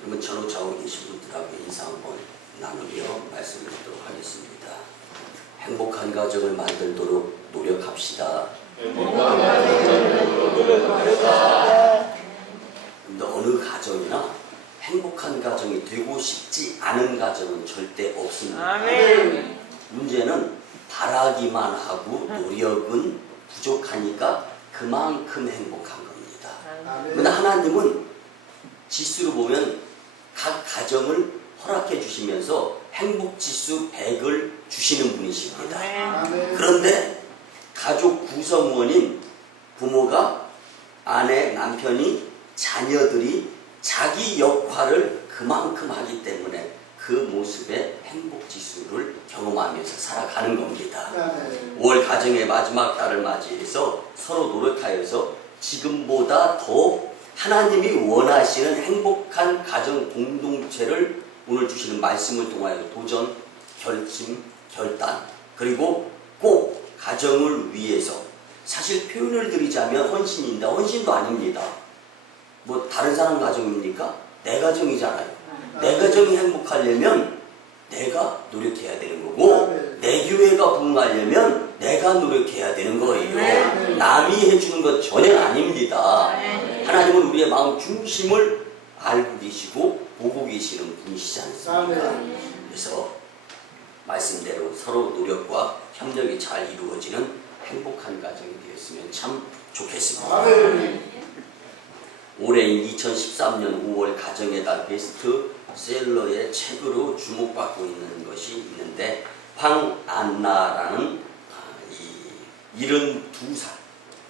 그러면 전후좌우 계신 분들하고 인사 한번 나누며 말씀을 드리도록 하겠습니다. 행복한 가정을 만들도록 노력합시다. 행복한 가정을 노력합시다. 근데 어느 가정이나 행복한 가정이 되고 싶지 않은 가정은 절대 없습니다. 아멘. 문제는 바라기만 하고 노력은 부족하니까 그만큼 행복한 겁니다. 그런데 하나님은 지수로 보면 각 가정을 허락해 주시면서 행복지수 100을 주시는 분이십니다. 그런데 가족 구성원인 부모가 아내, 남편이, 자녀들이 자기 역할을 그만큼 하기 때문에 그 모습의 행복지수를 경험하면서 살아가는 겁니다. 5월 가정의 마지막 달을 맞이해서 서로 노력하여서 지금보다 더 하나님이 원하시는 행복한 가정 공동체를 오늘 주시는 말씀을 통하여 도전, 결심, 결단, 그리고 꼭 가정을 위해서, 사실 표현을 드리자면 헌신입니다. 헌신도 아닙니다. 뭐 다른 사람 가정입니까? 내 가정이잖아요. 내 가정이 행복하려면 내가 노력해야 되는 거고, 내 교회가 부흥하려면 내가 노력해야 되는 거예요. 남이 해주는 것 전혀 아닙니다. 하나님은 우리의 마음 중심을 알고 계시고 보고 계시는 분이시지 않습니까? 그래서 말씀대로 서로 노력과 협력이 잘 이루어지는 행복한 가정이 되었으면 참 좋겠습니다. 올해인 2013년 5월 가정의 달 베스트셀러의 책으로 주목받고 있는 것이 있는데, 황안나라는 72살,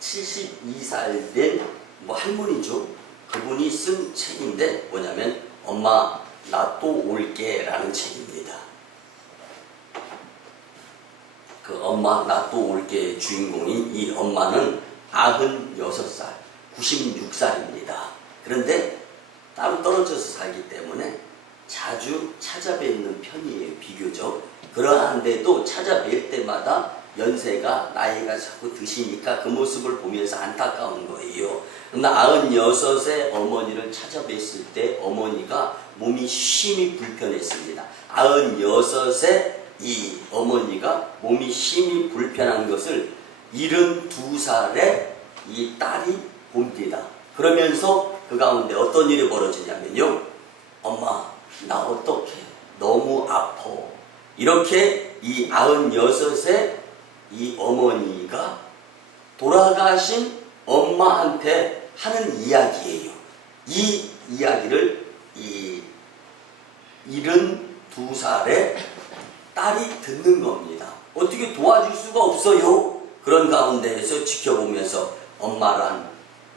72살 된 할머니죠. 그분이 쓴 책인데 뭐냐면 엄마 나 또 올게 라는 책입니다. 그 엄마 나 또 올게 주인공인 이 엄마는 96살, 96살입니다. 그런데 따로 떨어져서 살기 때문에 자주 찾아뵙는 편이에요. 비교적. 그러한데도 찾아뵐 때마다 연세가, 나이가 자꾸 드시니까 그 모습을 보면서 안타까운 거예요. 그러나 96의 어머니를 찾아뵀을 때 어머니가 몸이 심히 불편했습니다. 96의 이 어머니가 몸이 심히 불편한 것을 72살의 이 딸이 봅니다. 그러면서 그 가운데 어떤 일이 벌어지냐면요. 엄마, 나 어떡해. 너무 아파. 이렇게 이 96의 이 어머니가 돌아가신 엄마한테 하는 이야기예요. 이 이야기를 이 72살의 딸이 듣는 겁니다. 어떻게 도와줄 수가 없어요. 그런 가운데에서 지켜보면서 엄마란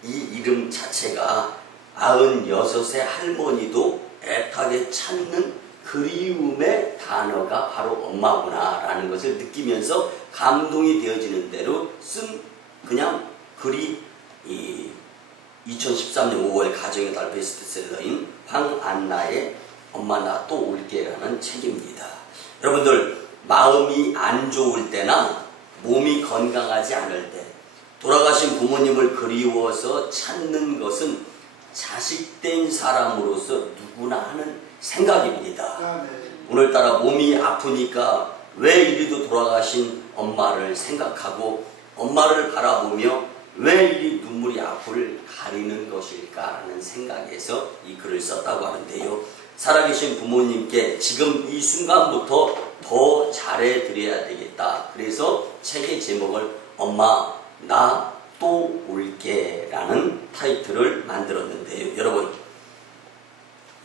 이 이름 자체가 96의 할머니도 애타게 찾는 그리움의 단어가 바로 엄마구나 라는 것을 느끼면서 감동이 되어지는 대로 쓴 그냥 글이 이 2013년 5월 가정의 달 베스트셀러인 황안나의 엄마 나 또 올게 라는 책입니다. 여러분들, 마음이 안 좋을 때나 몸이 건강하지 않을 때 돌아가신 부모님을 그리워서 찾는 것은 자식된 사람으로서 누구나 하는 생각입니다. 오늘따라 몸이 아프니까 왜 이리도 돌아가신 엄마를 생각하고 엄마를 바라보며 왜 이리 눈물이 앞을 가리는 것일까라는 생각에서 이 글을 썼다고 하는데요. 살아계신 부모님께 지금 이 순간부터 더 잘해드려야 되겠다. 그래서 책의 제목을 엄마 나 또 올게 라는 타이틀을 만들었는데요. 여러분,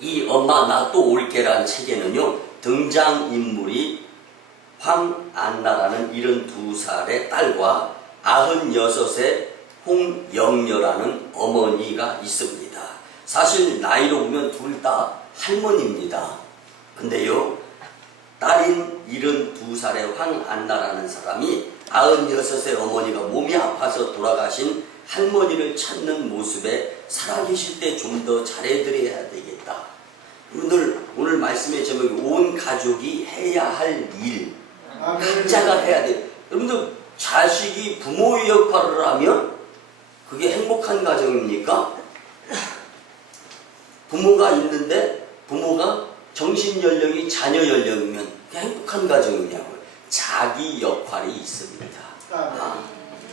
이 엄마 나 또 올게 라는 책에는요, 등장인물이 황안나라는 72살의 딸과 96의 홍영녀라는 어머니가 있습니다. 사실 나이로 보면 둘 다 할머니입니다. 근데요, 딸인 72살의 황안나라는 사람이 96의 어머니가 몸이 아파서 돌아가신 할머니를 찾는 모습에 살아계실 때 좀 더 잘해드려야 되겠다. 여러분들, 오늘 말씀의 제목이 온 가족이 해야 할 일, 각자가 해야 돼. 여러분들, 자식이 부모의 역할을 하면 그게 행복한 가정입니까? 부모가 있는데 부모가 정신 연령이 자녀 연령이면 행복한 가정이냐고요. 자기 역할이 있습니다.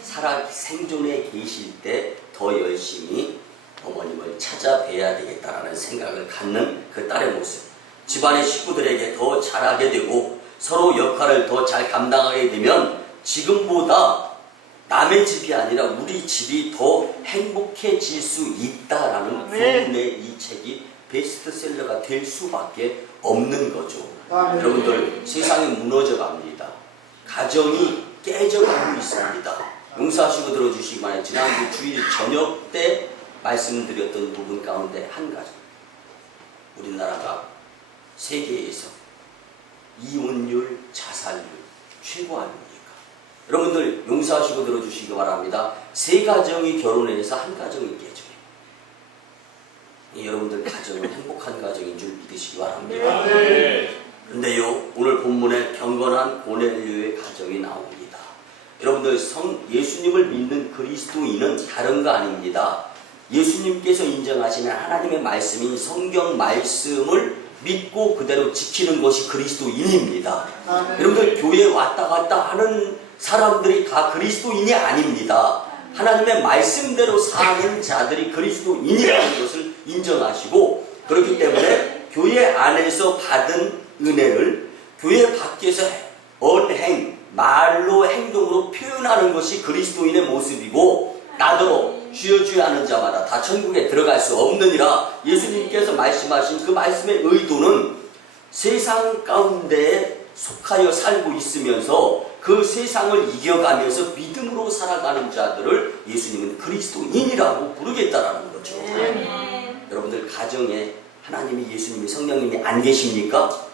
살아 생존에 계실 때 더 열심히 어머님을 찾아뵈야 되겠다라는 생각을 갖는 그 딸의 모습, 집안의 식구들에게 더 잘하게 되고 서로 역할을 더 잘 감당하게 되면 지금보다 남의 집이 아니라 우리 집이 더 행복해질 수 있다라는 부분의 이 책이 베스트셀러가 될 수밖에 없는 거죠. 여러분들, 세상이 무너져 갑니다. 가정이 깨져가고 있습니다. 용서하시고 들어주시기 바랍니다. 지난주 주일 저녁 때 말씀드렸던 부분 가운데 한 가지, 우리나라가 세계에서 이혼율, 자살률 최고 아닙니까? 여러분들 용서하시고 들어주시기 바랍니다. 세 가정이 결혼해서 한 가정이 깨져요. 여러분들 가정은 행복한 가정인 줄 믿으시기 바랍니다. 그런데요, 오늘 본문에 경건한 고넬료의 가정이 나옵니다. 여러분들, 예수님을 믿는 그리스도인은 다른 거 아닙니다. 예수님께서 인정하시는 하나님의 말씀인 성경 말씀을 믿고 그대로 지키는 것이 그리스도인입니다. 여러분들, 교회에 왔다 갔다 하는 사람들이 다 그리스도인이 아닙니다. 하나님의 말씀대로 사는 자들이 그리스도인이라는 것을 인정하시고, 그렇기 때문에 교회 안에서 받은 은혜를 교회 밖에서 언행, 말로 행동으로 표현하는 것이 그리스도인의 모습이고, 나더러 주여 주여 하는 자마다 다 천국에 들어갈 수 없느니라 예수님께서 말씀하신 그 말씀의 의도는 세상 가운데 속하여 살고 있으면서 그 세상을 이겨가면서 믿음으로 살아가는 자들을 예수님은 그리스도인이라고 부르겠다라는 거죠. 여러분들, 가정에 하나님이, 예수님이, 성령님이 안 계십니까?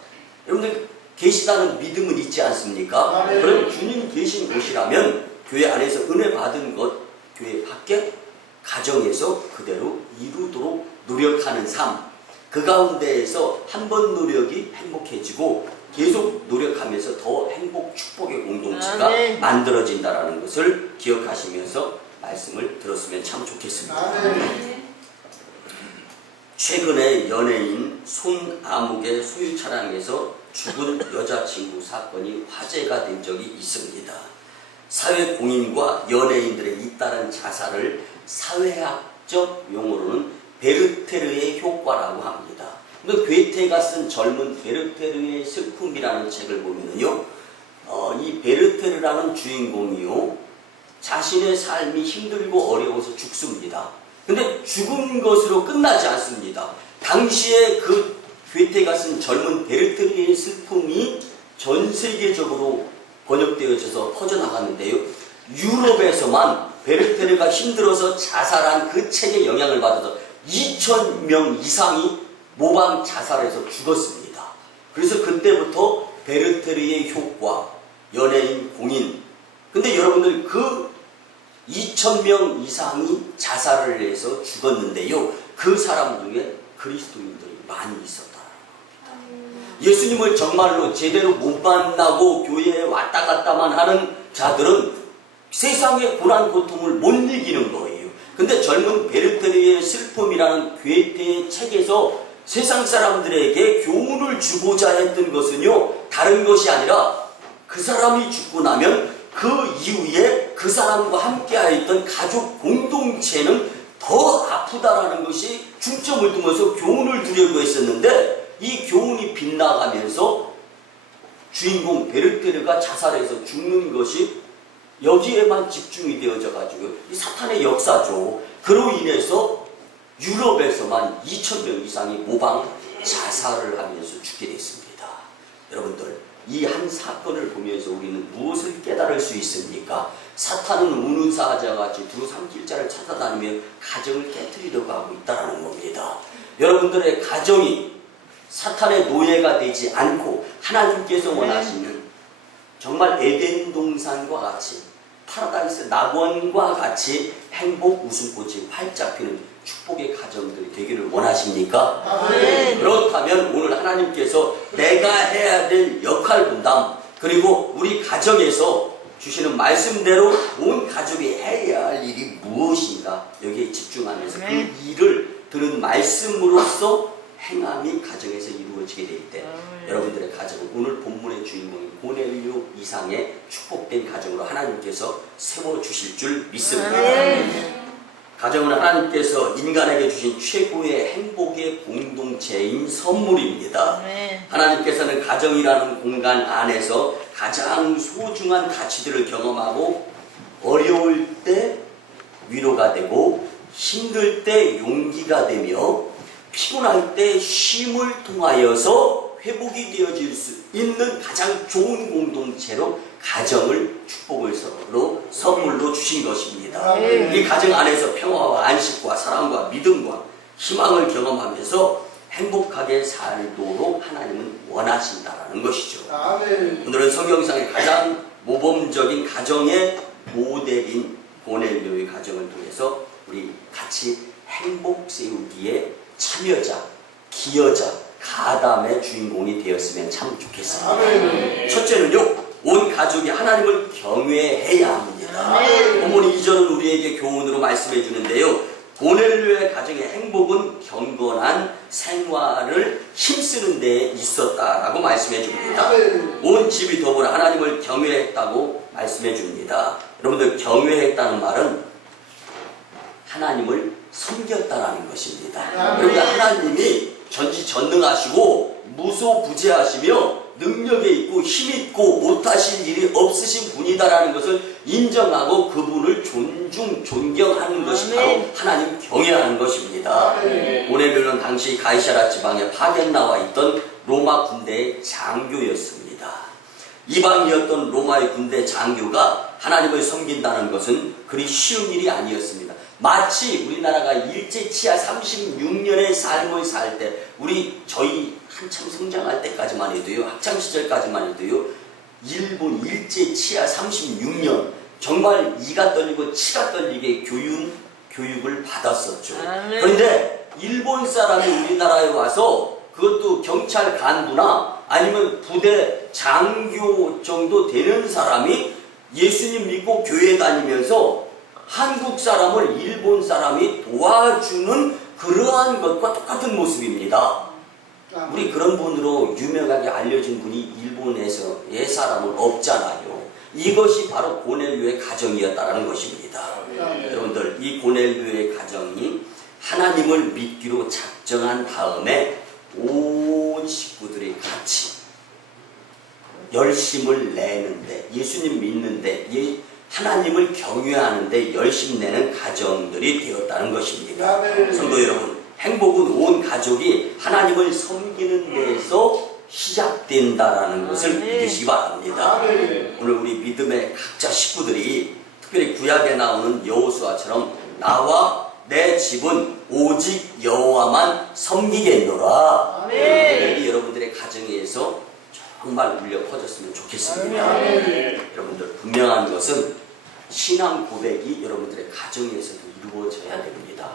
여러분들, 계시다는 믿음은 있지 않습니까? 그럼 주님 계신 곳이라면 교회 안에서 은혜 받은 것, 교회 밖에 가정에서 그대로 이루도록 노력하는 삶, 그 가운데에서 한 번 노력이 행복해지고 계속 노력하면서 더 행복, 축복의 공동체가 만들어진다는 것을 기억하시면서 말씀을 들었으면 참 좋겠습니다. 최근에 연예인 손아묵의 소유 차량에서 죽은 여자친구 사건이 화제가 된 적이 있습니다. 사회 공인과 연예인들의 잇따른 자살을 사회학적 용어로는 베르테르의 효과라고 합니다. 근데 괴테가 쓴 젊은 베르테르의 슬픔이라는 책을 보면요, 이 베르테르라는 주인공이요, 자신의 삶이 힘들고 어려워서 죽습니다. 근데 죽은 것으로 끝나지 않습니다. 당시에 그 괴테가 쓴 젊은 베르테르의 슬픔이 전 세계적으로 번역되어져서 퍼져나갔는데요, 유럽에서만 베르테르가 힘들어서 자살한 그 책의 영향을 받아서 2,000명 이상이 모방 자살해서 죽었습니다. 그래서 그때부터 베르테르의 효과, 연예인, 공인. 근데 여러분들, 그 2,000명 이상이 자살을 해서 죽었는데요, 그 사람 중에 그리스도인들이 많이 있었다. 예수님을 정말로 제대로 못 만나고 교회에 왔다 갔다만 하는 자들은 세상의 고난 고통을 못 이기는 거예요. 근데 젊은 베르테르의 슬픔이라는 괴테의 책에서 세상 사람들에게 교훈을 주고자 했던 것은요, 다른 것이 아니라 그 사람이 죽고 나면 그 이후에 그 사람과 함께 하였던 가족 공동체는 더 아프다라는 것이 중점을 두면서 교훈을 두려고 했었는데, 이 교훈이 빗나가면서 주인공 베르테르가 자살해서 죽는 것이 여기에만 집중이 되어져 가지고 이 사탄의 역사죠. 그로 인해서 유럽에서만 2,000명 이상이 모방 자살을 하면서 죽게 됐습니다. 여러분들, 이 한 사건을 보면서 우리는 무엇을 깨달을 수 있습니까? 사탄은 우는 사자같이 두루 삼킬자를 찾아다니며 가정을 깨트리려고 하고 있다는 겁니다. 여러분들의 가정이 사탄의 노예가 되지 않고 하나님께서 원하시는 정말 에덴 동산과 같이, 파라다이스 낙원과 같이 행복 웃음꽃이 활짝 피는 축복의 가정들이 되기를 원하십니까? 그렇다면 오늘 하나님께서 내가 해야 될 역할 분담, 그리고 우리 가정에서 주시는 말씀대로 온 가족이 해야 할 일이 무엇인가, 여기에 집중하면서 그 일을 들은 말씀으로써 행함이 가정에서 이루어지게 될 때 여러분들의 가정은 오늘 본문의 주인공인 고넬료 이상의 축복된 가정으로 하나님께서 세워주실 줄 믿습니다. 가정은 하나님께서 인간에게 주신 최고의 행복의 공동체인 선물입니다. 하나님께서는 가정이라는 공간 안에서 가장 소중한 가치들을 경험하고 어려울 때 위로가 되고 힘들 때 용기가 되며 피곤할 때 쉼을 통하여서 회복이 되어질 수 있는 가장 좋은 공동체로 가정을 축복을 서로 선물로 주신 것입니다. 이 가정 안에서 평화와 안식과 사랑과 믿음과 희망을 경험하면서 행복하게 살도록 하나님은 원하신다라는 것이죠. 오늘은 성경상의 가장 모범적인 가정의 모델인 고넬료의 가정을 통해서 우리 같이 행복 세우기에 참여자, 기여자, 가담의 주인공이 되었으면 참 좋겠습니다. 첫째는요, 온 가족이 하나님을 경외해야 합니다. 본문 2절은 우리에게 교훈으로 말씀해 주는데요. 고넬료의 가정의 행복은 경건한 생활을 힘쓰는 데 있었다라고 말씀해 줍니다. 온 집이 더불어 하나님을 경외했다고 말씀해 줍니다. 여러분들, 경외했다는 말은 하나님을 섬겼다라는 것입니다. 그러니까 하나님이 전지전능하시고 무소부재하시며 능력에 있고 힘있고 못하실 일이 없으신 분이다라는 것을 인정하고 그분을 존경하는 것이 바로 하나님 경외하는 것입니다. 고넬료는 당시 가이사랴 지방에 파견 나와 있던 로마 군대의 장교였습니다. 이방이었던 로마의 군대 장교가 하나님을 섬긴다는 것은 그리 쉬운 일이 아니었습니다. 마치 우리나라가 일제치하 36년의 삶을 살 때 저희 한참 성장할 때까지만 해도요, 학창시절까지만 해도요, 일본 일제치하 36년 정말 이가 떨리고 치가 떨리게 교육을 받았었죠. 그런데 일본 사람이 우리나라에 와서 그것도 경찰 간부나 아니면 부대 장교 정도 되는 사람이 예수님 믿고 교회 다니면서 한국 사람을 일본 사람이 도와주는 그러한 것과 똑같은 모습입니다. 우리 그런 분으로 유명하게 알려진 분이 일본에서 옛사람은 없잖아요. 이것이 바로 고넬료의 가정이었다는 것입니다. 여러분들, 이 고넬료의 가정이 하나님을 믿기로 작정한 다음에 온 식구들이 같이 열심을 내는데, 예수님 믿는데, 하나님을 경외하는데 열심 내는 가정들이 되었다는 것입니다. 성도 여러분, 행복은 온 가족이 하나님을 섬기는 데에서 시작된다라는 것을 믿으시기 바랍니다. 오늘 우리 믿음의 각자 식구들이 특별히 구약에 나오는 여호수아처럼 나와 내 집은 오직 여호와만 섬기겠노라. 이 여러분들의 가정에서 정말 울려 퍼졌으면 좋겠습니다. 여러분들, 분명한 것은 신앙 고백이 여러분들의 가정에서도 이루어져야 됩니다.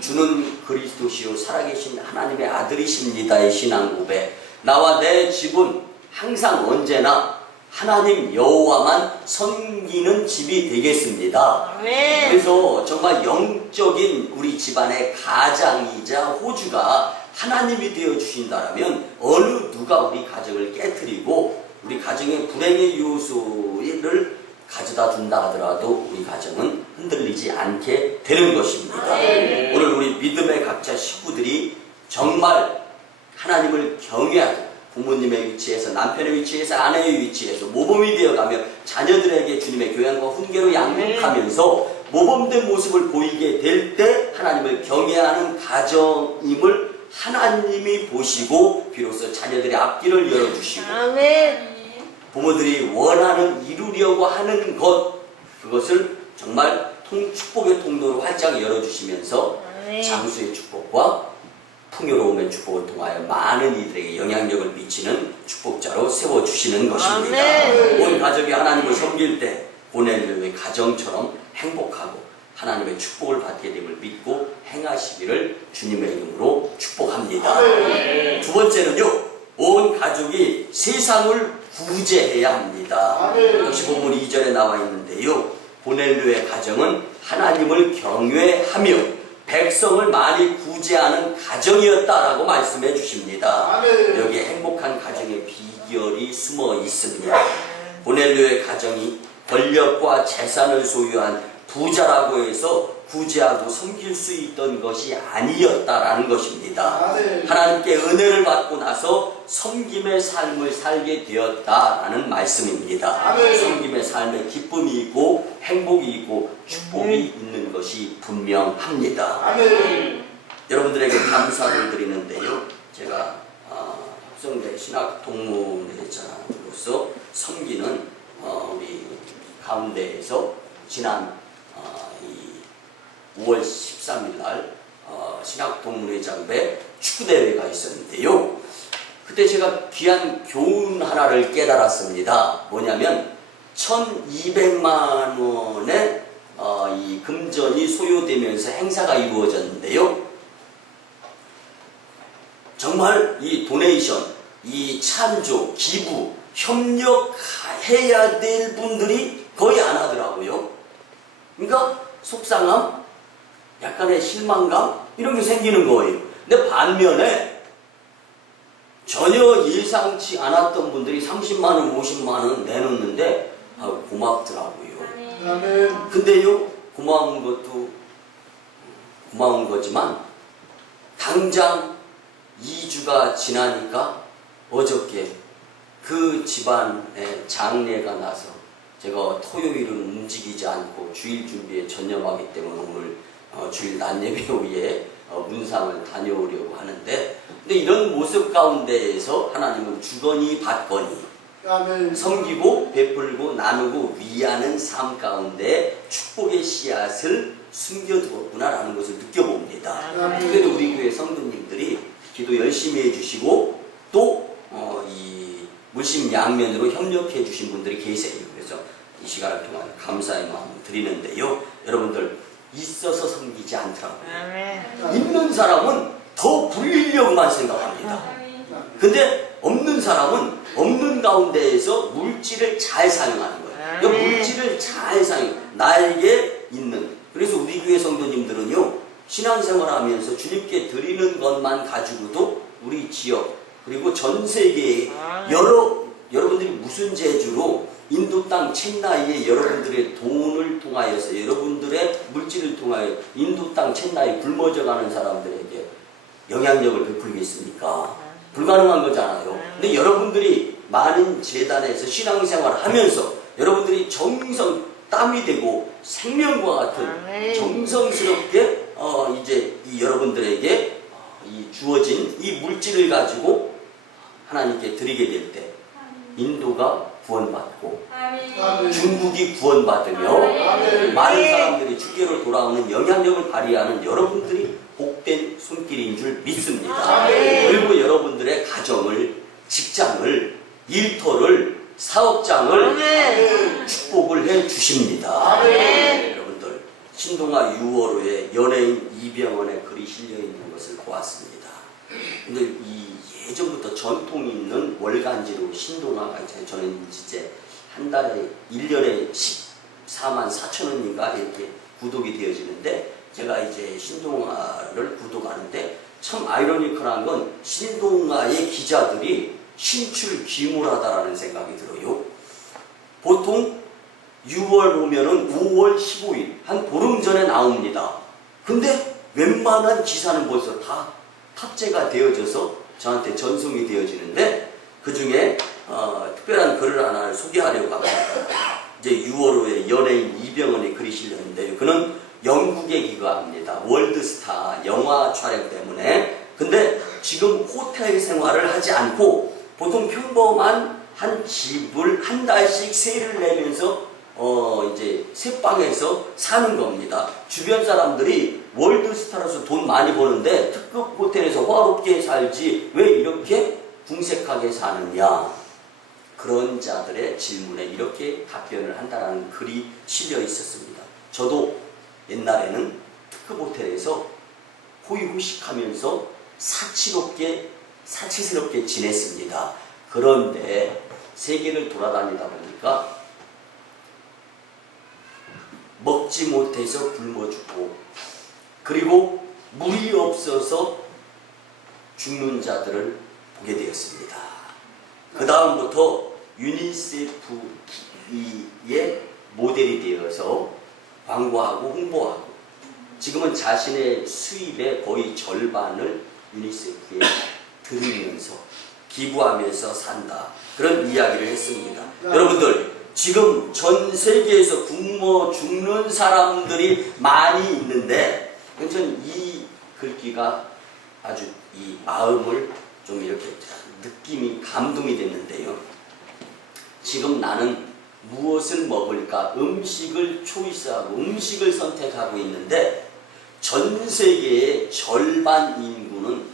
주는 그리스도시요 살아계신 하나님의 아들이십니다의 신앙 고백. 나와 내 집은 항상 언제나 하나님 여호와만 섬기는 집이 되겠습니다. 그래서 정말 영적인 우리 집안의 가장이자 호주가 하나님이 되어주신다면 어느 누가 우리 가정을 깨트리고 우리 가정의 불행의 요소를 가져다 준다 하더라도 우리 가정은 흔들리지 않게 되는 것입니다. 오늘 우리 믿음의 각자 식구들이 정말 하나님을 경외하고 부모님의 위치에서, 남편의 위치에서, 아내의 위치에서 모범이 되어가며 자녀들에게 주님의 교양과 훈계로 양육하면서 모범된 모습을 보이게 될 때 하나님을 경외하는 가정임을 하나님이 보시고 비로소 자녀들의 앞길을 열어주시고 부모들이 원하는 이루려고 하는 그것을 정말 축복의 통로로 활짝 열어주시면서 장수의 축복과 풍요로움의 축복을 통하여 많은 이들에게 영향력을 미치는 축복자로 세워주시는 것입니다. 온 가족이 하나님을 섬길 때 고넬료의 가정처럼 행복하고 하나님의 축복을 받게 됨을 믿고 행하시기를 주님의 이름으로 축복합니다. 두 번째는요, 온 가족이 세상을 구제해야 합니다. 역시 본문 2절에 나와 있는데요, 고넬료의 가정은 하나님을 경외하며 백성을 많이 구제하는 가정이었다라고 말씀해 주십니다. 아멘. 여기에 행복한 가정의 비결이 숨어 있습니다. 고넬료의 가정이 권력과 재산을 소유한 부자라고 해서 구제하고 섬길 수 있던 것이 아니었다라는 것입니다. 아멘. 하나님께 은혜를 받고 나서 섬김의 삶을 살게 되었다라는 말씀입니다. 아멘. 섬김의 삶에 기쁨이 있고 행복이 있고 축복이 있는 것이 분명합니다. 아멘. 여러분들에게 감사를 드리는데요. 제가 합성대 신학 동문회장으로서 섬기는 우리 가운데에서 지난 이 5월 13일 날 신학 동문회장배 축구대회가 있었는데요. 그때 제가 귀한 교훈 하나를 깨달았습니다. 뭐냐면 1200만 원의 이 금전이 소요되면서 행사가 이루어졌는데요. 정말 이 도네이션, 이 찬조, 기부, 협력해야 될 분들이 거의 안 하더라고요. 그러니까 속상함, 약간의 실망감 이런 게 생기는 거예요. 근데 반면에 전혀 예상치 않았던 분들이 30만 원, 50만 원 내놓는데 고맙더라고요. 아멘. 근데요, 고마운 것도 고마운 거지만 당장 2주가 지나니까 어저께 그 집안에 장례가 나서 제가 토요일은 움직이지 않고 주일 준비에 전념하기 때문에 오늘 주일 낮예배 후에 문상을 다녀오려고 하는데, 근데 이런 모습 가운데에서 하나님은 주거니 받거니 아멘. 섬기고 베풀고 나누고 위하는 삶 가운데 축복의 씨앗을 숨겨두었구나라는 것을 느껴봅니다. 아멘. 그래도 우리 교회 성도님들이 기도 열심히 해주시고 또 이 물심양면으로 협력해 주신 분들이 계세요. 그래서 이 시간을 통한 감사의 마음 드리는데요. 여러분들 있어서 섬기지 않더라고요. 있는 사람은 더 불리려고만 생각합니다. 근데 없는 사람은 없는 가운데에서 물질을 잘 사용하는 거예요. 그 물질을 잘 사용, 나에게 있는. 그래서 우리 교회 성도님들은요, 신앙생활 하면서 주님께 드리는 것만 가지고도 우리 지역, 그리고 전 세계에 여러분들이 무슨 재주로 인도 땅 첸나이에 여러분들의 돈을 통하여서, 여러분들의 물질을 통하여 인도 땅 첸나이 굶어져가는 사람들에게 영향력을 베풀겠습니까? 불가능한 거잖아요. 근데 여러분들이 많은 재단에서 신앙생활을 하면서 여러분들이 정성, 땀이 되고 생명과 같은 정성스럽게 이제 이 여러분들에게 이 주어진 이 물질을 가지고 하나님께 드리게 될 때 인도가 구원받고 아멘. 중국이 구원받으며 아멘. 많은 사람들이 주께로 돌아오는 영향력을 발휘하는 여러분들이 복된 손길인 줄 믿습니다. 아멘. 그리고 여러분들의 가정을, 직장을, 일터를, 사업장을 축복을 해 주십니다. 여러분들 신동아 6월호에 연예인 이병헌의 글이 실려 있는 것을 보았습니다. 근데 이 예전부터 전통이 있는 월간지로 신동아가 있잖아요. 저는 이제 한 달에 1년에 14만 4천 원인가 이렇게 구독이 되어지는데, 제가 이제 신동아를 구독하는데 참 아이러니컬한 건 신동아의 기자들이 신출귀몰하다라는 생각이 들어요. 보통 6월 오면은 5월 15일 한 보름 전에 나옵니다. 근데 웬만한 기사는 벌써 다 탑재가 되어져서 저한테 전송이 되어지는데, 그 중에 특별한 글을 하나를 소개하려고 합니다. 이제 6월호에 연예인 이병헌의 글이 실렸는데요. 그는 영국에 귀가합니다. 월드스타 영화 촬영 때문에. 근데 지금 호텔 생활을 하지 않고 보통 평범한 한 집을 한 달씩 세를 내면서 이제 새 방에서 사는 겁니다. 주변 사람들이 월드스타로서 돈 많이 버는데 특급 호텔에서 화롭게 살지 왜 이렇게 궁색하게 사느냐, 그런 자들의 질문에 이렇게 답변을 한다라는 글이 실려 있었습니다. 저도 옛날에는 특급 호텔에서 호의호식하면서 사치스럽게 지냈습니다. 그런데 세계를 돌아다니다 보니까 먹지 못해서 굶어 죽고 그리고 물이 없어서 죽는 자들을 보게 되었습니다. 그 다음부터 유니세프의 모델이 되어서 광고하고 홍보하고 지금은 자신의 수입의 거의 절반을 유니세프에 드리면서 기부하면서 산다. 그런 이야기를 했습니다. 여러분들 지금 전 세계에서 굶어 죽는 사람들이 많이 있는데 저는 이 글귀가 아주 이 마음을 좀 이렇게 느낌이 감동이 됐는데요. 지금 나는 무엇을 먹을까 음식을 초이스하고 음식을 선택하고 있는데 전 세계의 절반 인구는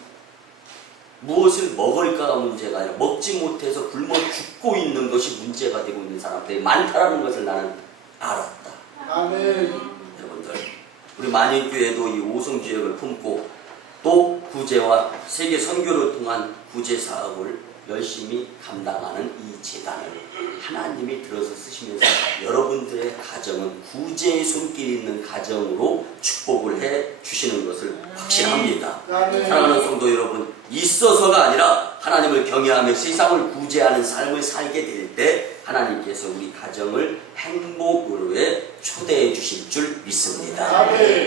무엇을 먹을까가 문제가 아니라 먹지 못해서 굶어 죽고 있는 것이 문제가 되고 있는 사람들이 많다는 것을 나는 알았다. 아멘. 여러분들 우리 만인교회도 이 오송지역을 품고 또 구제와 세계 선교를 통한 구제 사업을 열심히 감당하는 이 재단을 하나님이 들어서 쓰시면서 여러분들의 가정은 구제의 손길이 있는 가정으로 축복을 해 주시는 것을 확신합니다. 사랑하는 성도 여러분, 있어서가 아니라 하나님을 경외하며 세상을 구제하는 삶을 살게 될 때 하나님께서 우리 가정을 행복으로에 초대해 주실 줄 믿습니다.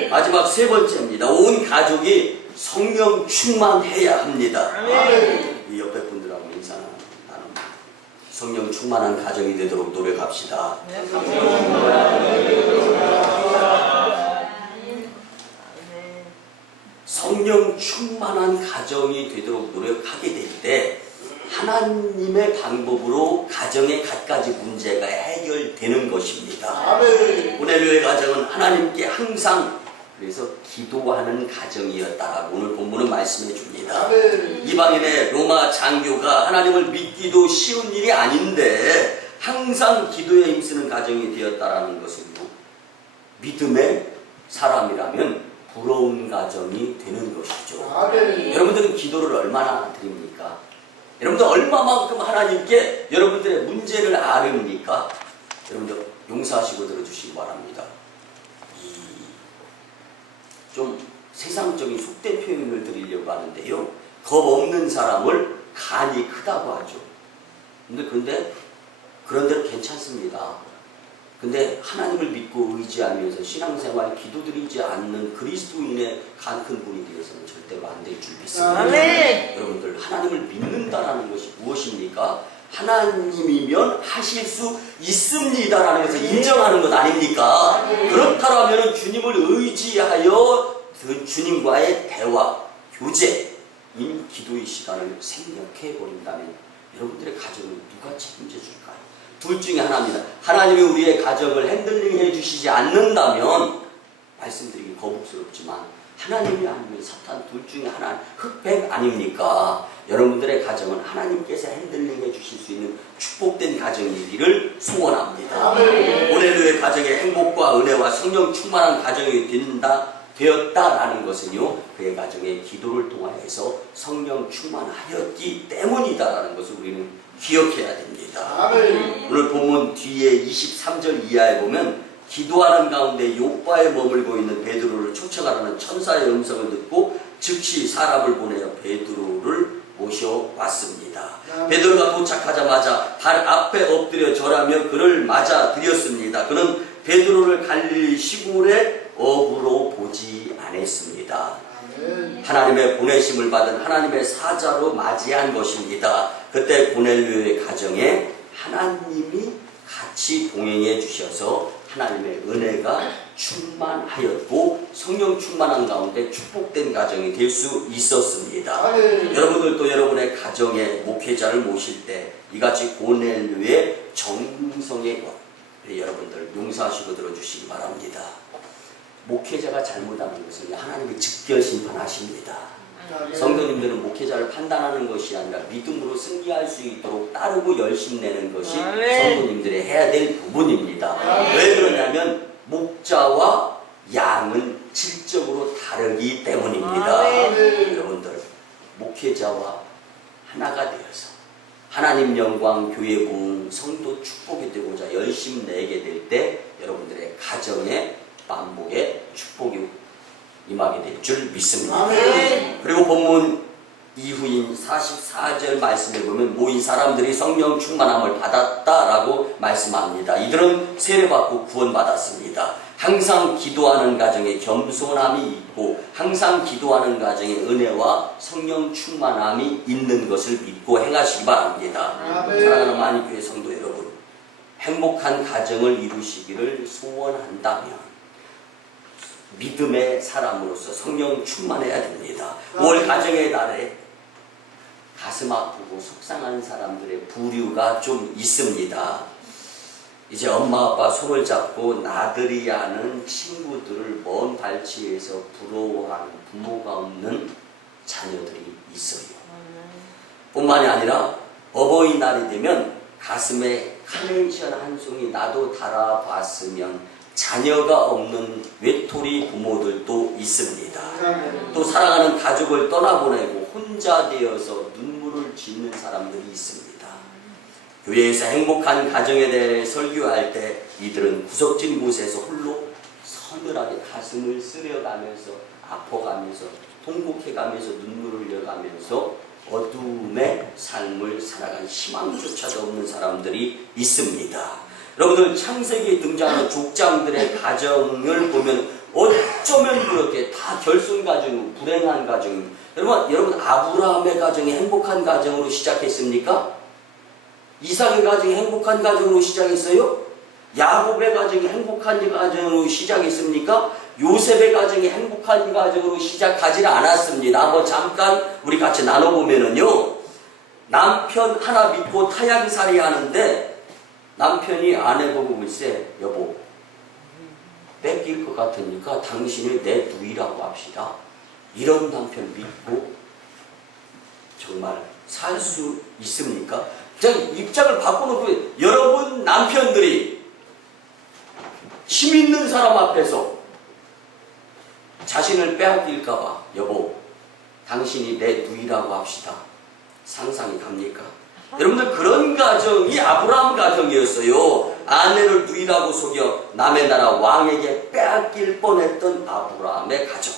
마지막 세 번째입니다. 온 가족이 성령 충만해야 합니다. 이 옆에 분들하고 인사 나눕니다. 성령 충만한 가정이 되도록 노력합시다. 성령 충만한 가정이 되도록 노력하게 될 때 하나님의 방법으로 가정의 갖가지 문제가 해결되는 것입니다. 고넬료의 가정은 하나님께 항상 그래서 기도하는 가정이었다라고 오늘 본문은 말씀해 줍니다. 이방인의 로마 장교가 하나님을 믿기도 쉬운 일이 아닌데 항상 기도에 힘쓰는 가정이 되었다라는 것은요, 믿음의 사람이라면 부러운 가정이 되는 것이죠. 여러분들은 기도를 얼마나 드립니까? 여러분들 얼마만큼 하나님께 여러분들의 문제를 아릅니까? 여러분들 용서하시고 들어주시기 바랍니다. 좀 세상적인 속된 표현을 드리려고 하는데요, 겁 없는 사람을 간이 크다고 하죠. 근데 그런 대로 괜찮습니다. 근데 하나님을 믿고 의지하면서 신앙생활 기도드리지 않는 그리스도인의 간 큰 분이 되어서는 절대로 안 될 줄 믿습니다. 여러분들 하나님을 믿는다라는 것이 무엇입니까? 하나님이면 하실 수 있습니다라는 것을 인정하는 것 아닙니까? 그렇다면 주님을 의지하여 주님과의 대화, 교제인 기도의 시간을 생략해 버린다면 여러분들의 가정을 누가 책임져 줄까요? 둘 중에 하나입니다. 하나님이 우리의 가정을 핸들링 해주시지 않는다면 말씀드리기 거북스럽지만 하나님이 아니면 사탄 둘 중에 하나 흑백 아닙니까? 여러분들의 가정은 하나님께서 핸들링 해주실 수 있는 축복된 가정이기를 소원합니다. 고넬료의 가정의 행복과 은혜와 성령 충만한 가정이 되었다라는 것은요, 그의 가정의 기도를 통하여서 성령 충만하였기 때문이다라는 것을 우리는 기억해야 됩니다. 오늘 본문 뒤에 23절 이하에 보면 기도하는 가운데 요바에 머물고 있는 베드로를 초청하라는 천사의 음성을 듣고 즉시 사람을 보내어 베드로를 모셔왔습니다. 베드로가 도착하자마자 발 앞에 엎드려 절하며 그를 맞아들였습니다. 그는 베드로를 갈릴리 시골의 어부로 보지 않았습니다. 하나님의 보내심을 받은 하나님의 사자로 맞이한 것입니다. 그때 고넬료의 가정에 하나님이 같이 동행해 주셔서 하나님의 은혜가 충만하였고 성령 충만한 가운데 축복된 가정이 될 수 있었습니다. 여러분들도 여러분의 가정에 목회자를 모실 때 이같이 고넬료의 정성의 것 여러분들 용서하시고 들어주시기 바랍니다. 목회자가 잘못하는 것은 하나님이 직결 심판하십니다. 성도님들은 목회자를 판단하는 것이 아니라 믿음으로 승리할 수 있도록 따르고 열심 내는 것이 성도님들이 해야 될 부분입니다. 왜 그러냐면 목자와 양은 질적으로 다르기 때문입니다. 여러분들 목회자와 하나가 되어서 하나님 영광, 교회 부흥, 성도 축복이 되고자 열심 내게 될 때 여러분들의 가정에 만복의 축복이 임하게 될 줄 믿습니다. 아멘. 그리고 본문 이후인 44절 말씀에 보면 모인 사람들이 성령 충만함을 받았다라고 말씀합니다. 이들은 세례받고 구원받았습니다. 항상 기도하는 가정에 겸손함이 있고 항상 기도하는 가정에 은혜와 성령 충만함이 있는 것을 믿고 행하시기 바랍니다. 아멘. 사랑하는 만인교회 성도 여러분, 행복한 가정을 이루시기를 소원한다면 믿음의 사람으로서 성령 충만해야 됩니다. 5월 가정의 날에 가슴 아프고 속상한 사람들의 부류가 좀 있습니다. 이제 엄마 아빠 손을 잡고 나들이 하는 친구들을 먼 발치에서 부러워하는 부모가 없는 자녀들이 있어요. 뿐만이 아니라 어버이날이 되면 가슴에 카네이션 한 송이 나도 달아봤으면 자녀가 없는 외톨이 부모들도 있습니다. 또 사랑하는 가족을 떠나보내고 혼자 되어서 눈물을 짓는 사람들이 있습니다. 교회에서 행복한 가정에 대해 설교할 때 이들은 구석진 곳에서 홀로 서늘하게 가슴을 쓰려가면서 아파가면서 통곡해가면서 눈물을 흘려가면서 어둠의 삶을 살아간 희망조차도 없는 사람들이 있습니다. 여러분들 창세기에 등장하는 족장들의 가정을 보면 어쩌면 그렇게 다 결손가정이고 불행한 가정입니다. 여러분 아브라함의 가정이 행복한 가정으로 시작했습니까? 이삭의 가정이 행복한 가정으로 시작했어요? 야곱의 가정이 행복한 가정으로 시작했습니까? 요셉의 가정이 행복한 가정으로 시작하지 않았습니다. 한번 잠깐 우리 같이 나눠보면은요, 남편 하나 믿고 타향살이 하는데 남편이 아내 보고 글쎄, 여보 뺏길 것 같으니까 당신을 내 누이라고 합시다. 이런 남편 믿고 정말 살 수 있습니까? 입장을 바꿔놓고, 여러분 남편들이 힘 있는 사람 앞에서 자신을 빼앗길까봐 여보 당신이 내 누이라고 합시다. 상상이 갑니까? 여러분들 그런 가정이 아브라함 가정이었어요. 아내를 누이라고 속여 남의 나라 왕에게 빼앗길 뻔했던 아브라함의 가정.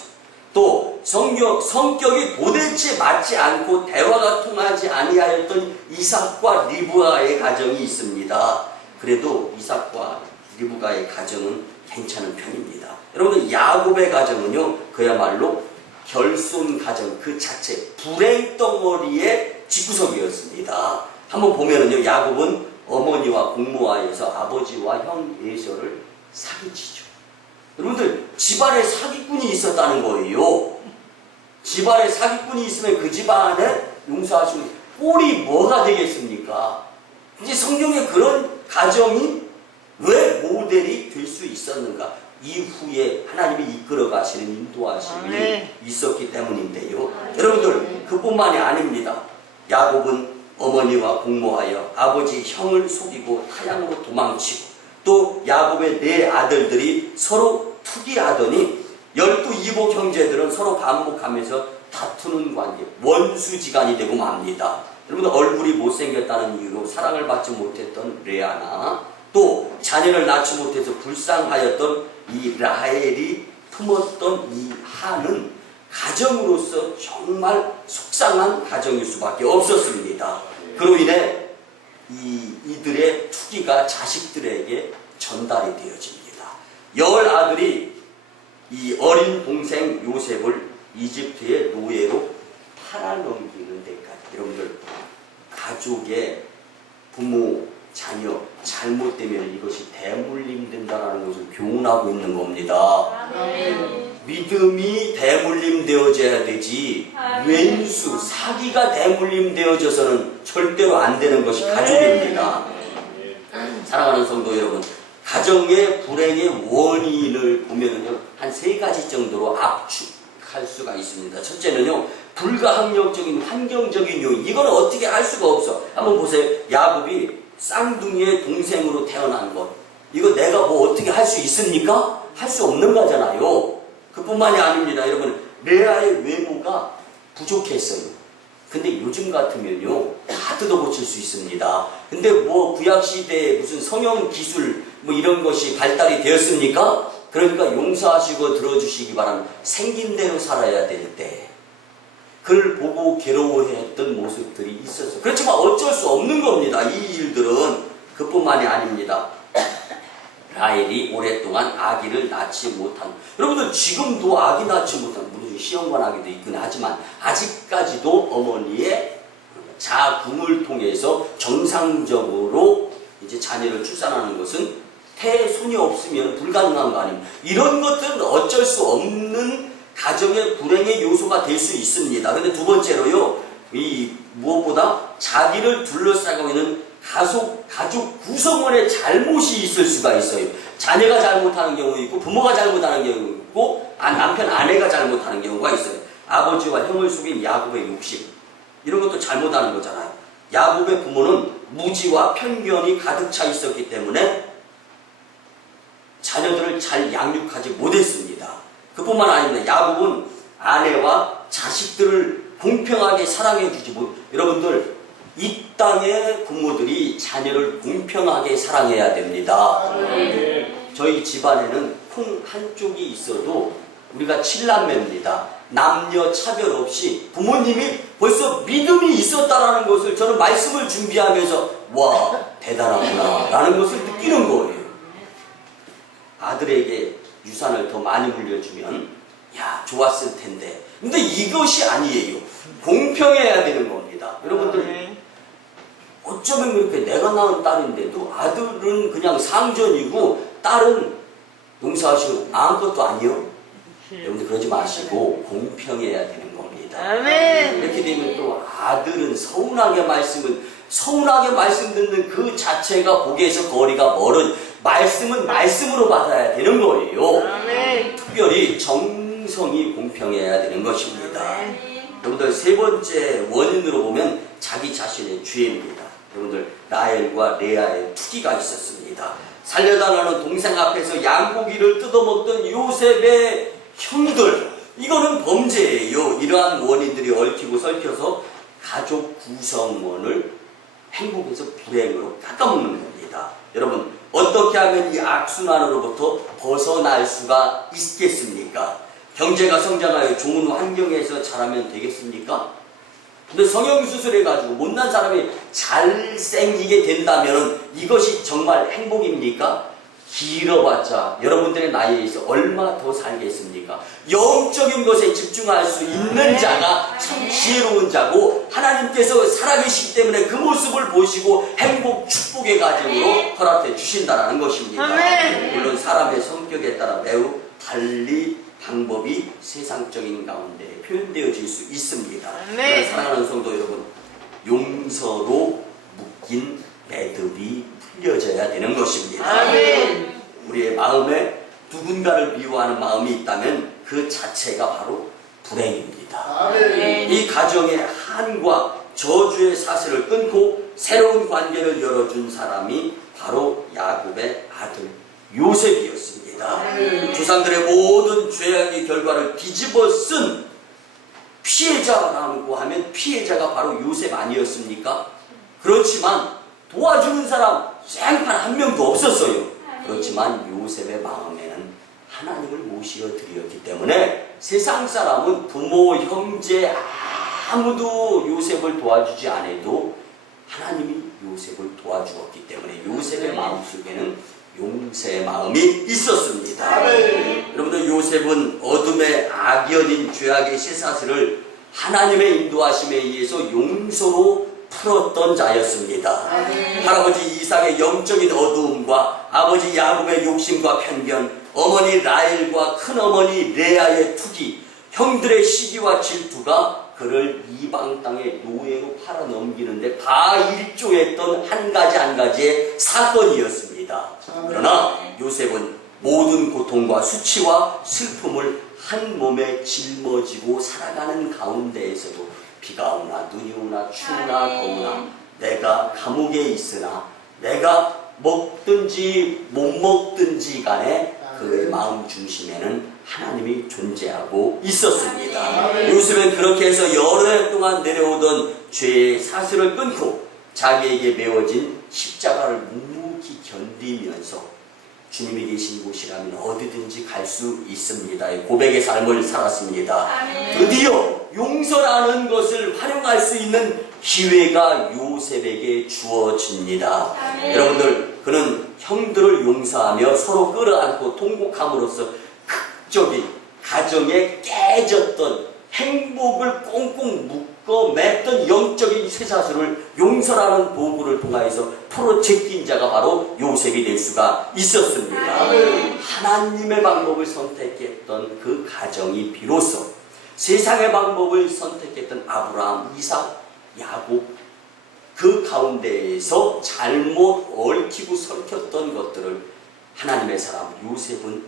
또 성격이 도대체 맞지 않고 대화가 통하지 아니하였던 이삭과 리브가의 가정이 있습니다. 그래도 이삭과 리브가의 가정은 괜찮은 편입니다. 여러분 야곱의 가정은요, 그야말로 결손 가정 그 자체 불행 덩어리의 집구석이었습니다. 한번 보면은요, 야곱은 어머니와 공모하여서 아버지와 형 에서를 사기치죠. 여러분들 집안에 사기꾼이 있었다는 거예요. 집안에 사기꾼이 있으면 그 집안에 용서하시고 꼴이 뭐가 되겠습니까? 이제 성경에 그런 가정이 왜 모델이 될 수 있었는가? 이후에 하나님이 이끌어 가시는 인도하심이 있었기 때문인데요. 여러분들 그뿐만이 아닙니다. 야곱은 어머니와 공모하여 아버지 형을 속이고 타향으로 도망치고, 또 야곱의 네 아들들이 서로 투기하더니 12이복 형제들은 서로 반목하면서 다투는 관계, 원수지간이 되고 맙니다. 여러분 얼굴이 못생겼다는 이유로 사랑을 받지 못했던 레아나, 또 자녀를 낳지 못해서 불쌍하였던 이 라헬이 품었던 이 한은 가정으로서 정말 속상한 가정일 수밖에 없었습니다. 그로 인해 이들의 투기가 자식들에게 전달이 되어집니다. 열 아들이 이 어린 동생 요셉을 이집트의 노예로 팔아넘기는 데까지, 여러분들 가족의 부모, 자녀 잘못되면 이것이 대물림 된다는 것을 교훈하고 있는 겁니다. 믿음이 대물림 되어져야 되지, 왼수, 사기가 대물림 되어져서는 절대로 안 되는 것이 가족입니다. 사랑하는 성도 여러분, 가정의 불행의 원인을 보면은요, 한 3가지 정도로 압축할 수가 있습니다. 첫째는요, 불가항력적인 환경적인 요인. 이건 어떻게 할 수가 없어. 한번 보세요. 야곱이 쌍둥이의 동생으로 태어난 것, 이거 내가 뭐 어떻게 할 수 있습니까? 할 수 없는 거잖아요. 그뿐만이 아닙니다. 여러분, 레아의 외모가 부족했어요. 근데 요즘 같으면요, 다 뜯어고칠 수 있습니다. 근데 뭐 구약시대에 무슨 성형 기술 뭐 이런 것이 발달이 되었습니까? 그러니까 용서하시고 들어주시기 바랍니다. 생긴 대로 살아야 될 때 그를 보고 괴로워했던 모습들이 있었어요. 그렇지만 어쩔 수 없는 겁니다. 이 일들은 그뿐만이 아닙니다. 라헬이 오랫동안 아기를 낳지 못한, 여러분들 지금도 아기 낳지 못한, 물론 시험관 아기도 있긴 하지만 아직까지도 어머니의 자궁을 통해서 정상적으로 이제 자녀를 출산하는 것은 태손이 없으면 불가능한 거 아닙니까? 이런 것들은 어쩔 수 없는 가정의 불행의 요소가 될 수 있습니다. 근데 두 번째로요, 이 무엇보다 자기를 둘러싸고 있는 가족 구성원의 잘못이 있을 수가 있어요. 자녀가 잘못하는 경우 있고, 부모가 잘못하는 경우 있고, 남편, 아내가 잘못하는 경우가 있어요. 아버지와 형을 속인 야곱의 욕심, 이런 것도 잘못하는 거잖아요. 야곱의 부모는 무지와 편견이 가득 차 있었기 때문에 자녀들을 잘 양육하지 못했습니다. 그뿐만 아닙니다. 야곱은 아내와 자식들을 공평하게 사랑해 주지 못. 여러분들, 이 땅의 부모들이 자녀를 공평하게 사랑해야 됩니다. 저희 집안에는 콩 한쪽이 있어도 우리가 7남매입니다. 남녀 차별 없이 부모님이 벌써 믿음이 있었다라는 것을 저는 말씀을 준비하면서 와, 대단하구나 라는 것을 느끼는 거예요. 아들에게 유산을 더 많이 물려주면 야, 좋았을 텐데. 근데 이것이 아니에요. 공평해야 되는 겁니다. 여러분들, 어쩌면 그렇게 내가 낳은 딸인데도 아들은 그냥 상전이고 딸은 용서하시고 아무것도 아니요. 여러분들 그러지 마시고 공평해야 되는 겁니다. 이렇게 되면 또 아들은 서운하게 말씀 듣는 그 자체가 복에서 거리가 멀은, 말씀은 말씀으로 받아야 되는 거예요. 특별히 정성이 공평해야 되는 것입니다. 여러분들, 세 번째 원인으로 보면 자기 자신의 죄입니다. 여러분들, 라헬과 레아의 투기가 있었습니다. 살려달라는 동생 앞에서 양고기를 뜯어먹던 요셉의 형들, 이거는 범죄예요. 이러한 원인들이 얽히고 설켜서 가족 구성원을 행복에서 불행으로 깎아먹는 겁니다. 여러분, 어떻게 하면 이 악순환으로부터 벗어날 수가 있겠습니까? 경제가 성장하여 좋은 환경에서 자라면 되겠습니까? 근데 성형수술해가지고 못난 사람이 잘생기게 된다면 이것이 정말 행복입니까? 길어봤자 여러분들의 나이에서 얼마 더 살겠습니까? 영적인 것에 집중할 수 있는 자가 참 지혜로운 자고, 하나님께서 살아계시기 때문에 그 모습을 보시고 행복, 축복의 가정으로 허락해 주신다는 것입니다. 물론 사람의 성격에 따라 매우 달리 방법이 세상적인 가운데 표현되어질 수 있습니다. 사랑하는 성도 여러분, 용서로 묶인 매듭이 풀려져야 되는 것입니다. 우리의 마음에 누군가를 미워하는 마음이 있다면 그 자체가 바로 불행입니다. 이 가정의 한과 저주의 사슬을 끊고 새로운 관계를 열어준 사람이 바로 야곱의 아들 요셉이었습니다. 조상들의 모든 죄악의 결과를 뒤집어 쓴 피해자라고 하면 피해자가 바로 요셉 아니었습니까? 그렇지만 도와주는 사람 생판 한 명도 없었어요. 그렇지만 요셉의 마음에는 하나님을 모시어 드렸기 때문에 세상 사람은 부모, 형제 아무도 요셉을 도와주지 않아도 하나님이 요셉을 도와주었기 때문에 요셉의 마음속에는 용서의 마음이 있었습니다. 여러분들, 요셉은 어둠의 악연인 죄악의 쇠사슬을 하나님의 인도하심에 의해서 용서로 풀었던 자였습니다. 할아버지 이삭의 영적인 어두움과 아버지 야곱의 욕심과 편견, 어머니 라헬과 큰어머니 레아의 투기, 형들의 시기와 질투가 그를 이방 땅의 노예로 팔아넘기는데 다 일조했던 한 가지의 사건이었습니다. 그러나 요셉은 모든 고통과 수치와 슬픔을 한 몸에 짊어지고 살아가는 가운데에서도 비가 오나 눈이 오나 추우나 더우나 내가 감옥에 있으나 내가 먹든지 못 먹든지 간에 그의 마음 중심에는 하나님이 존재하고 있었습니다. 요셉은 그렇게 해서 여러 해 동안 내려오던 죄의 사슬을 끊고 자기에게 메워진 십자가를 묵묵히 견디면서 주님이 계신 곳이라면 어디든지 갈 수 있습니다. 고백의 삶을 살았습니다. 아멘. 드디어 용서라는 것을 활용할 수 있는 기회가 요셉에게 주어집니다. 아멘. 여러분들, 그는 형들을 용서하며 서로 끌어안고 통곡함으로써 극적인 가정에 깨졌던 행복을 꽁꽁 묶어 맸던 영적인 쇠사슬을 용서라는 도구를 통하여서 풀어 제낀 자가 바로 요셉이 될 수가 있었습니다. 아멘. 하나님의 방법을 선택했던 그 가정이 비로소 세상의 방법을 선택했던 아브라함, 이삭, 야곱, 그 가운데에서 잘못 얽히고 설켰던 것들을 하나님의 사람 요셉은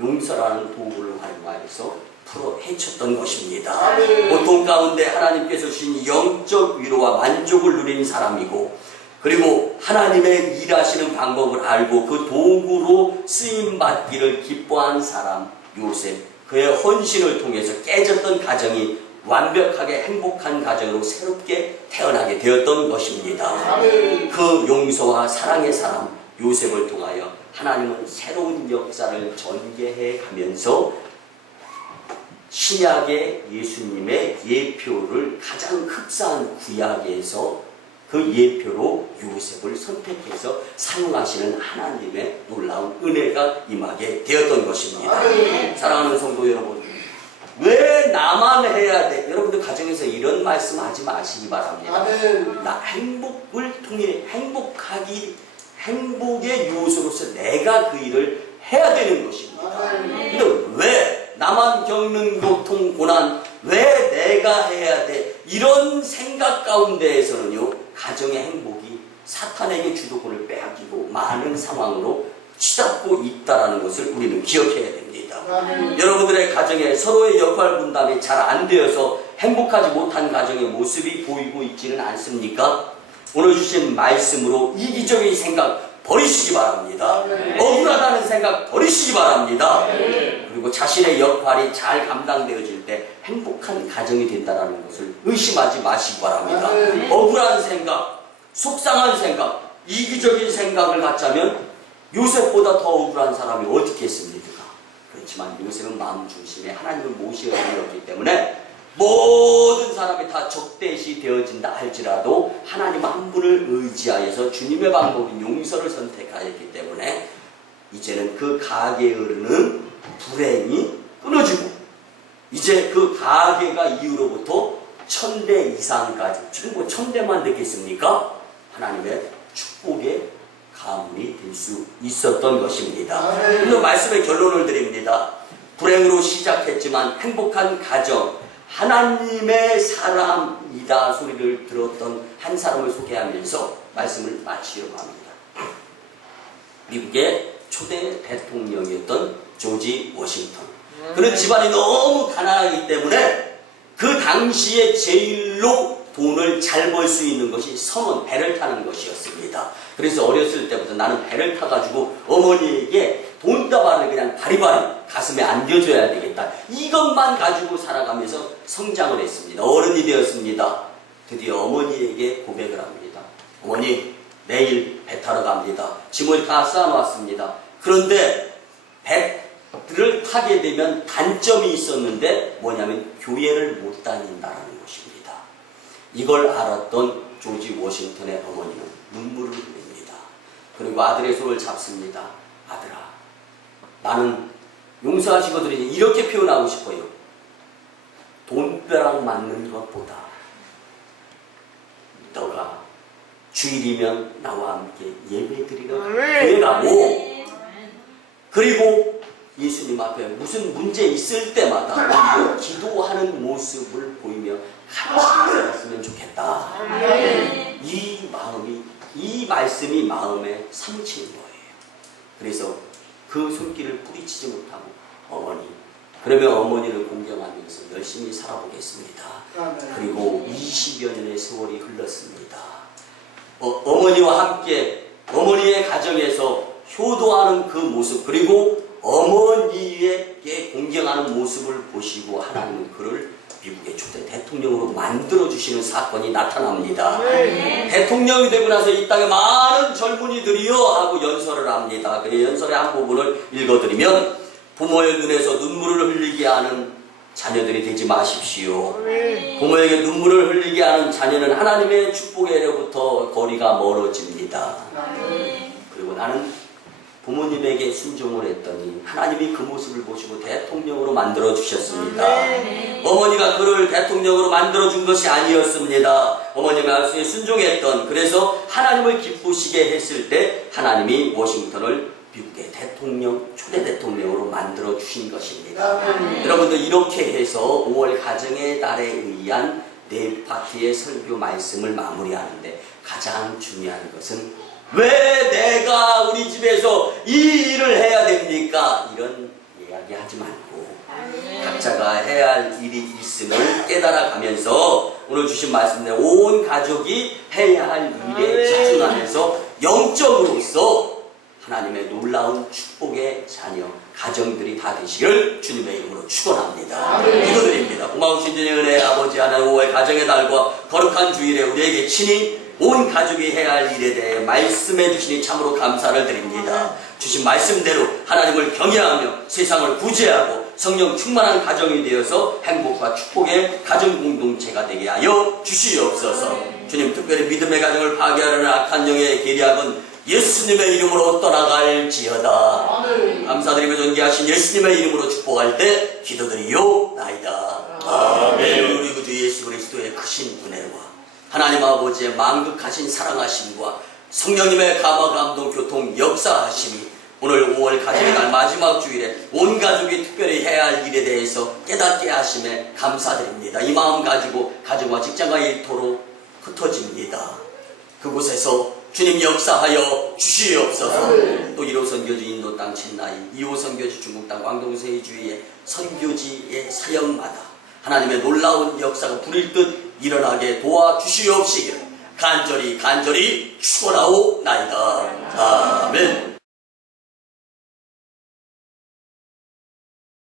용서라는 도구를 활용하여서 풀어 헤쳤던 것입니다. 아멘. 고통 가운데 하나님께서 주신 영적 위로와 만족을 누린 사람이고, 그리고 하나님의 일하시는 방법을 알고 그 도구로 쓰임받기를 기뻐한 사람 요셉, 그의 헌신을 통해서 깨졌던 가정이 완벽하게 행복한 가정으로 새롭게 태어나게 되었던 것입니다. 아멘. 그 용서와 사랑의 사람 요셉을 통하여 하나님은 새로운 역사를 전개해 가면서 신약의 예수님의 예표를 가장 흡사한 구약에서 그 예표로 요셉을 선택해서 사용하시는 하나님의 놀라운 은혜가 임하게 되었던 것입니다. 아멘. 사랑하는 성도 여러분, 왜 나만 해야 돼? 여러분들 가정에서 이런 말씀 하지 마시기 바랍니다. 아멘. 나 행복을 통해 행복의 요소로서 내가 그 일을 해야 되는 것입니다. 아멘. 근데 왜 나만 겪는 고통, 고난, 왜 내가 해야 돼? 이런 생각 가운데에서는요, 가정의 행복이 사탄에게 주도권을 빼앗기고 많은 상황으로 치닫고 있다는 것을 우리는 기억해야 됩니다. 아멘. 여러분들의 가정에 서로의 역할 분담이 잘 안 되어서 행복하지 못한 가정의 모습이 보이고 있지는 않습니까? 오늘 주신 말씀으로 이기적인 생각 버리시기 바랍니다. 아멘. 억울하다는 생각 버리시기 바랍니다. 아멘. 그리고 자신의 역할이 잘 감당되어질 때 행복한 가정이 된다는 것을 의심하지 마시기 바랍니다. 아멘. 억울한 생각, 속상한 생각, 이기적인 생각을 갖자면 요셉보다 더 억울한 사람이 어디 있겠습니까? 그렇지만 요셉은 마음 중심에 하나님을 모셔야 되었기 때문에 모든 사람이 다 적대시 되어진다 할지라도 하나님 한 분을 의지하여서 주님의 방법인 용서를 선택하였기 때문에 이제는 그 가게에 흐르는 불행이 끊어지고, 이제 그 가게가 이후로부터 1000대 이상까지, 지금 뭐 1000대만 되겠습니까? 하나님의 축복의 가문이 될 수 있었던 것입니다. 그래서 말씀의 결론을 드립니다. 불행으로 시작했지만 행복한 가정, 하나님의 사람이다 소리를 들었던 한 사람을 소개하면서 말씀을 마치려고 합니다. 미국의 초대 대통령이었던 조지 워싱턴. 그는 집안이 너무 가난하기 때문에 그 당시에 제일로 돈을 잘 벌 수 있는 것이 선원, 배를 타는 것이었습니다. 그래서 어렸을 때부터 나는 배를 타가지고 어머니에게 돈다발을 그냥 바리바리 가슴에 안겨줘야 되겠다. 이것만 가지고 살아가면서 성장을 했습니다. 어른이 되었습니다. 드디어 어머니에게 고백을 합니다. 어머니, 내일 배 타러 갑니다. 짐을 다 쌓아놨습니다. 그런데 배를 타게 되면 단점이 있었는데 뭐냐면 교회를 못 다닌다는 것입니다. 이걸 알았던 조지 워싱턴의 어머니는 눈물을 흘립니다. 그리고 아들의 손을 잡습니다. 아들아, 나는 용서하시거든요. 이렇게 표현하고 싶어요. 돈벼락 맞는 것보다 너가 주일이면 나와 함께 예배드리러 교회 가고, 그리고 예수님 앞에 무슨 문제 있을 때마다 우리가 기도하는 모습을 보이며 같이 살았으면 좋겠다. 이 말씀이 마음에 삼키는 거예요. 그래서 그 손길을 뿌리치지 못하고 어머니, 그러면 어머니를 공경하면서 열심히 살아보겠습니다. 그리고 20여 년의 세월이 흘렀습니다. 어머니와 함께 어머니의 가정에서 효도하는 그 모습, 그리고 어머니에게 공경하는 모습을 보시고 하나님은 그를 미국의 초대 대통령으로 만들어주시는 사건이 나타납니다. 대통령이 되고 나서 이 땅에 많은 젊은이들이요 하고 연설을 합니다. 그 연설의 한 부분을 읽어드리면, 부모의 눈에서 눈물을 흘리게 하는 자녀들이 되지 마십시오. 부모에게 눈물을 흘리게 하는 자녀는 하나님의 축복에로부터 거리가 멀어집니다. 그리고 나는 부모님에게 순종을 했더니 하나님이 그 모습을 보시고 대통령으로 만들어 주셨습니다. 어머니가 그를 대통령으로 만들어 준 것이 아니었습니다. 어머님의 말씀에 순종했던, 그래서 하나님을 기쁘시게 했을 때 하나님이 워싱턴을 미국의 대통령, 초대 대통령으로 만들어 주신 것입니다. 여러분들, 이렇게 해서 5월 가정의 달에 의한 네 파트의 설교 말씀을 마무리하는데, 가장 중요한 것은 왜 내가 우리 집에서 이 일을 해야 됩니까? 이런 이야기 하지 말고 각자가 해야 할 일이 있음을 깨달아가면서 오늘 주신 말씀대로 온 가족이 해야 할 일에 집중하면서 영적으로서 하나님의 놀라운 축복의 자녀, 가정들이 다 되시기를 주님의 이름으로 축원합니다. 기도드립니다. 고마우신 주님의 은혜, 아버지 하나님, 5월 가정의 달과 거룩한 주일에 우리에게 친히 온 가족이 해야 할 일에 대해 말씀해 주시니 참으로 감사를 드립니다. 주신 말씀대로 하나님을 경외하며 세상을 구제하고 성령 충만한 가정이 되어서 행복과 축복의 가정 공동체가 되게 하여 주시옵소서. 주님, 특별히 믿음의 가정을 파괴하려는 악한 영의 계략은 예수님의 이름으로 떠나갈지어다. 감사드리며 존귀하신 예수님의 이름으로 축복할 때 기도드리오나이다. 아멘. 우리 구주 예수 그리스도의 크신 은혜와 하나님 아버지의 만극하신 사랑하심과 성령님의 감화 감동 교통 역사하심이 오늘 5월 가정의 날 마지막 주일에 온 가족이 특별히 해야 할 일에 대해서 깨닫게 하심에 감사드립니다. 이 마음 가지고 가정과 직장과 일터로 흩어집니다. 그곳에서 주님 역사하여 주시옵소서. 또 1호 선교지 인도 땅 첸나이, 2호 선교지 중국 땅 광동세이 주위의 선교지의 사역마다 하나님의 놀라운 역사가 불일 듯 일어나게 도와주시옵시기를 간절히 축원하오나이다. 아멘.